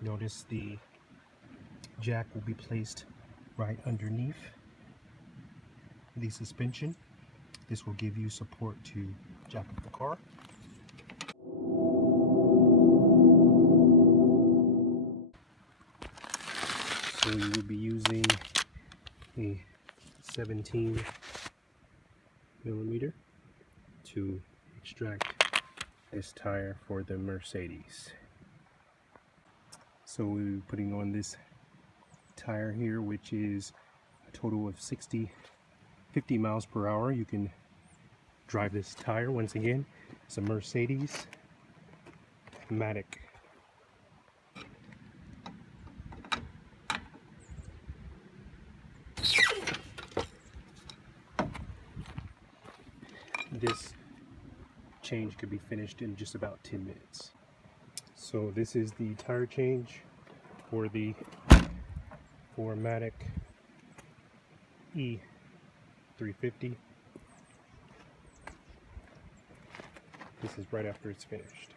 Notice the jack will be placed right underneath the suspension. This will give you support to jack up the car. So you will be using a 17 millimeter to extract this tire for the Mercedes. So we'll be putting on this tire here, which is a total of 50 miles per hour. You can drive this tire. Once again, it's a Mercedes-Matic. This change could be finished in just about 10 minutes. So this is the tire change for the 4MATIC E350. This is right after it's finished.